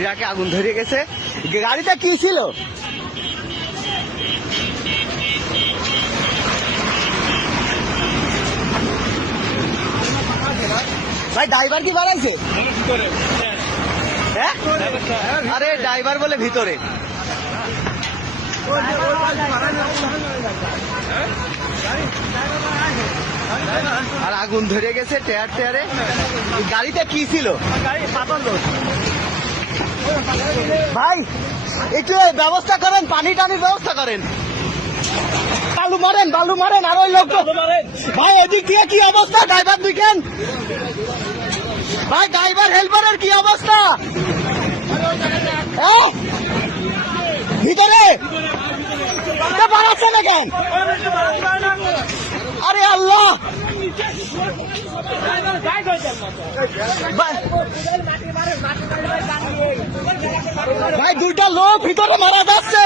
ট্রাকে আগুন ধরে গেছে। গাড়িটা কি ছিল? ভাই ড্রাইভার কি বাড়াইছে? হ্যাঁ, আরে ড্রাইভার বলে ভিতরে। আর আগুন ধরে গেছে টেয়ারে। গাড়িটা কি ছিল? ভাই একটু ব্যবস্থা করেন, পানি টানির ব্যবস্থা করেন। বালু মারেন আর ওই লোক। ভাই ওদিক দিয়ে কি অবস্থা? ড্রাইভার দিকেন ভাই, ড্রাইভার হেল্পারের কি অবস্থা? ভিতরে বাড়াচ্ছে না কেন? আরে আল্লাহ, ভাই দুইটা লোক ভিতরে মারা যাচ্ছে।